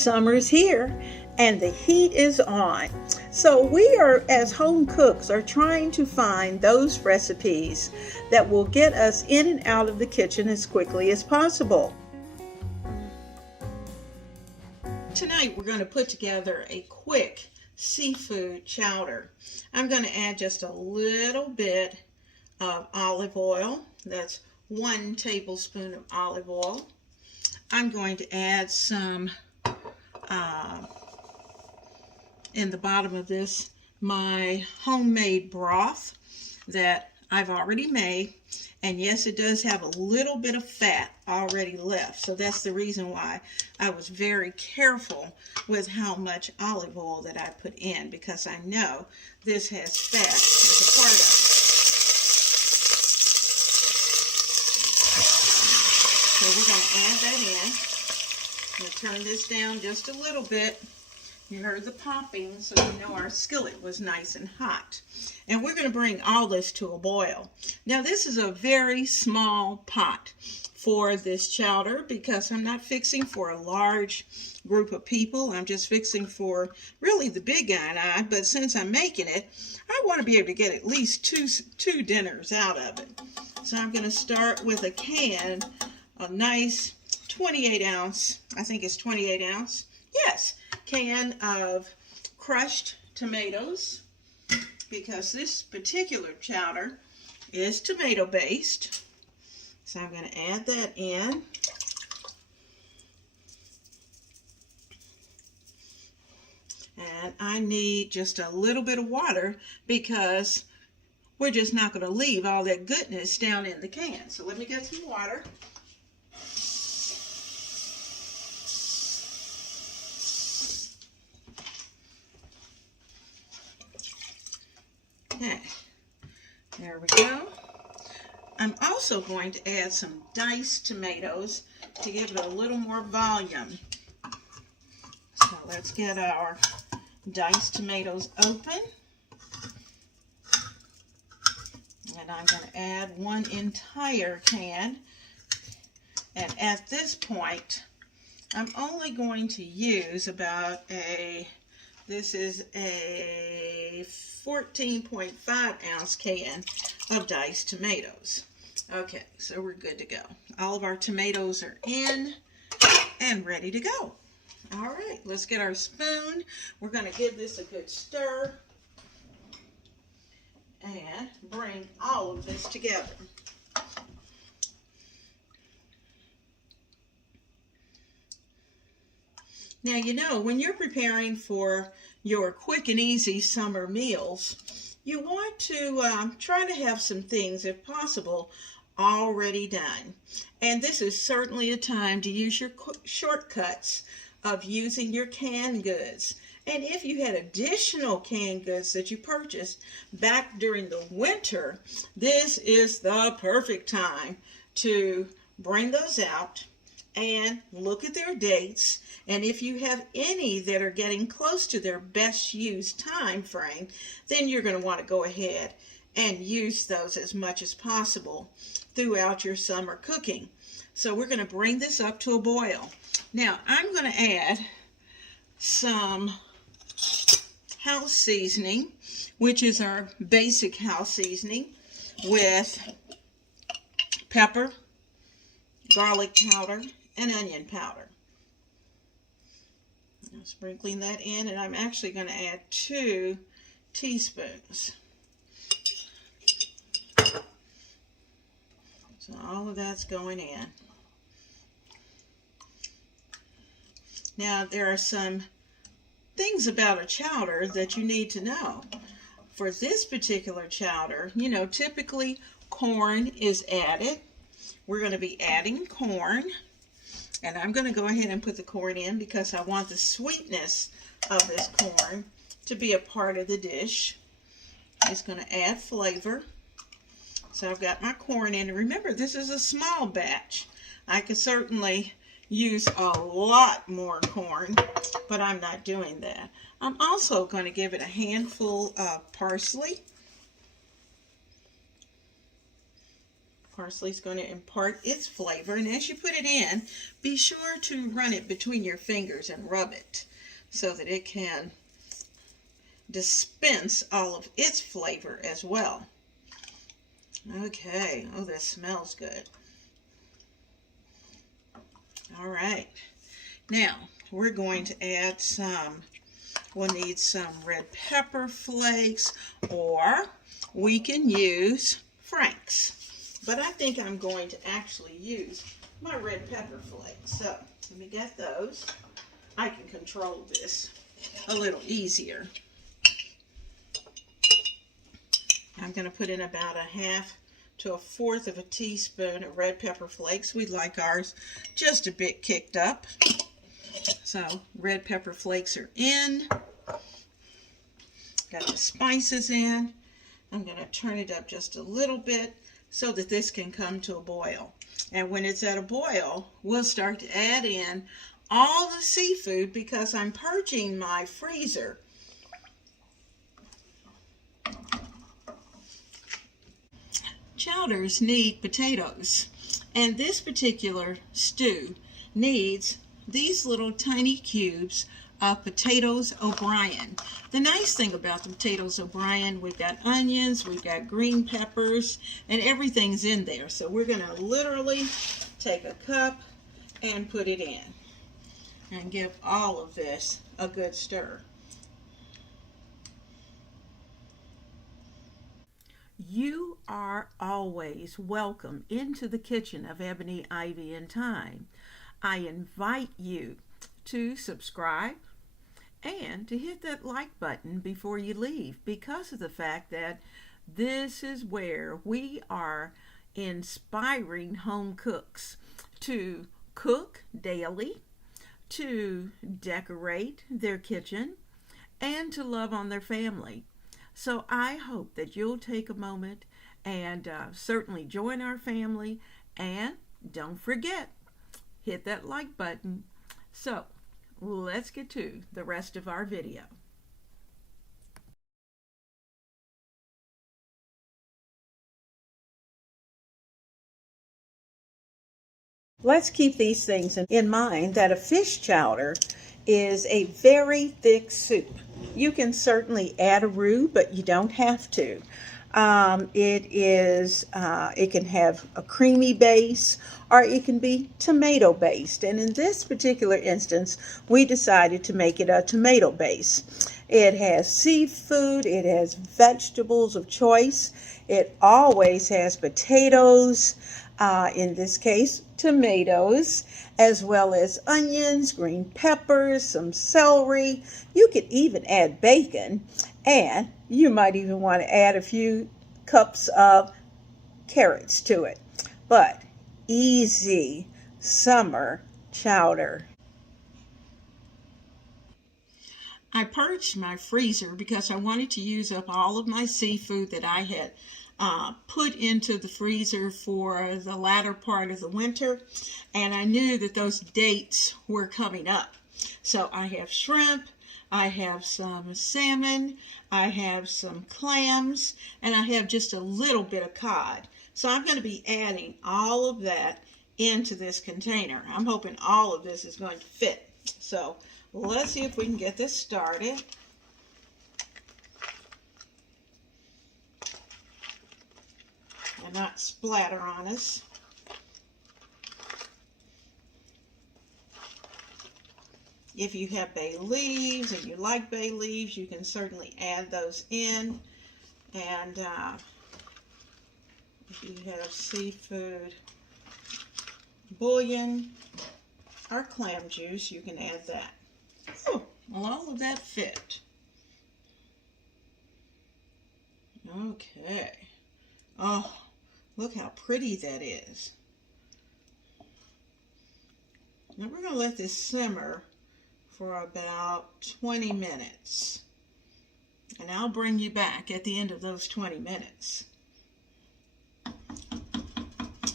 Summer's here and the heat is on. So we are, as home cooks, are trying to find those recipes that will get us in and out of the kitchen as quickly as possible. Tonight we're going to put together a quick seafood chowder. I'm going to add just a little bit of olive oil. That's 1 tablespoon of olive oil. I'm going to add some in the bottom of this, my homemade broth that I've already made. And yes, it does have a little bit of fat already left. So that's the reason why I was very careful with how much olive oil that I put in, because I know this has fat as a part of it. So we're going to add that in. I'm going to turn this down just a little bit. You heard the popping, so you know our skillet was nice and hot. And we're going to bring all this to a boil. Now this is a very small pot for this chowder because I'm not fixing for a large group of people. I'm just fixing for really the big guy and I, but since I'm making it, I want to be able to get at least two dinners out of it. So I'm going to start with a can, a nice 28 ounce, I think it's 28 ounce, yes, can of crushed tomatoes, because this particular chowder is tomato based. So I'm going to add that in. And I need just a little bit of water because we're just not going to leave all that goodness down in the can. So let me get some water. Okay, there we go. I'm also going to add some diced tomatoes to give it a little more volume. So let's get our diced tomatoes open. And I'm going to add 1 entire can. And at this point, I'm only going to use about this is a 14.5 ounce can of diced tomatoes. Okay, so we're good to go. All of our tomatoes are in and ready to go. All right, let's get our spoon. We're going to give this a good stir and bring all of this together. Now, you know, when you're preparing for your quick and easy summer meals, you want to try to have some things, if possible, already done. And this is certainly a time to use your shortcuts of using your canned goods. And if you had additional canned goods that you purchased back during the winter, this is the perfect time to bring those out and look at their dates. And if you have any that are getting close to their best use time frame, then you're going to want to go ahead and use those as much as possible throughout your summer cooking. So we're going to bring this up to a boil. Now I'm going to add some house seasoning, which is our basic house seasoning, with pepper, garlic powder, and onion powder. I'm sprinkling that in, and I'm actually going to add 2 teaspoons. So all of that's going in. Now there are some things about a chowder that you need to know. For this particular chowder, you know, typically corn is added. We're going to be adding corn, and I'm going to go ahead and put the corn in because I want the sweetness of this corn to be a part of the dish. It's going to add flavor. So I've got my corn in. And remember, this is a small batch. I could certainly use a lot more corn, but I'm not doing that. I'm also going to give it a handful of parsley. Parsley is going to impart its flavor, and as you put it in, be sure to run it between your fingers and rub it so that it can dispense all of its flavor as well. Okay, oh, this smells good. All right, now we're going to add we'll need some red pepper flakes, or we can use Frank's. But I think I'm going to actually use my red pepper flakes. So let me get those. I can control this a little easier. I'm going to put in about a half to a fourth of a teaspoon of red pepper flakes. We like ours just a bit kicked up. So red pepper flakes are in. Got the spices in. I'm going to turn it up just a little bit so that this can come to a boil. And when it's at a boil, we'll start to add in all the seafood because I'm purging my freezer. Chowders need potatoes, and this particular stew needs these little tiny cubes of potatoes O'Brien. The nice thing about the potatoes O'Brien, we've got onions, we've got green peppers, and everything's in there. So we're going to literally take a cup and put it in and give all of this a good stir. You are always welcome into the kitchen of Ebony Ivy Thyme. I invite you to subscribe and to hit that like button before you leave, because of the fact that this is where we are inspiring home cooks to cook daily, to decorate their kitchen, and to love on their family. So I hope that you'll take a moment and certainly join our family, and don't forget, hit that like button. So let's get to the rest of our video. Let's keep these things in mind, that a fish chowder is a very thick soup. You can certainly add a roux, but you don't have to. It can have a creamy base, or it can be tomato based. And in this particular instance, we decided to make it a tomato base. It has seafood, it has vegetables of choice. It always has potatoes, in this case, tomatoes, as well as onions, green peppers, some celery. You could even add bacon, and you might even want to add a few cups of carrots to it. But easy summer chowder. I purged my freezer because I wanted to use up all of my seafood that I had put into the freezer for the latter part of the winter, and I knew that those dates were coming up. So I have shrimp, I have some salmon, I have some clams, and I have just a little bit of cod. So I'm going to be adding all of that into this container. I'm hoping all of this is going to fit. So let's see if we can get this started. And not splatter on us. If you have bay leaves and you like bay leaves, you can certainly add those in. And if you have seafood bouillon or clam juice, you can add that. Oh, well, all of that fit. Okay. Oh, look how pretty that is. Now we're going to let this simmer for about 20 minutes. And I'll bring you back at the end of those 20 minutes.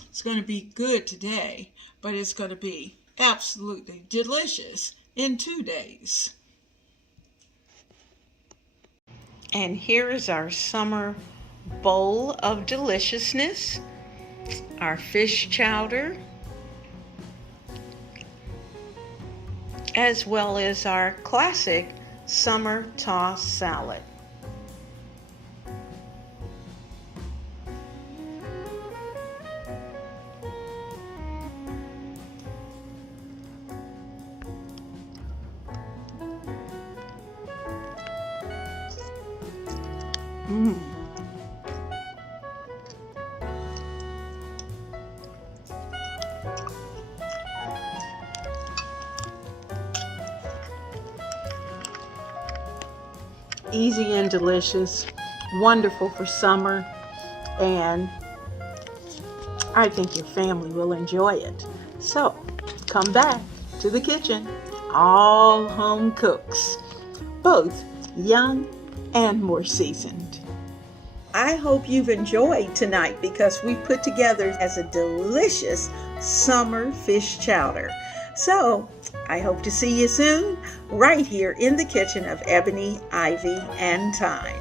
It's going to be good today, but it's going to be absolutely delicious in 2 days. And here is our summer bowl of deliciousness. our fish chowder, as well as our classic summer tossed salad. Easy and delicious, wonderful for summer, and I think your family will enjoy it. So come back to the kitchen. All home cooks, both young and more seasoned. I hope you've enjoyed tonight because we put together as a delicious summer fish chowder. So I hope to see you soon right here in the kitchen of Ebony, Ivy, and Thyme.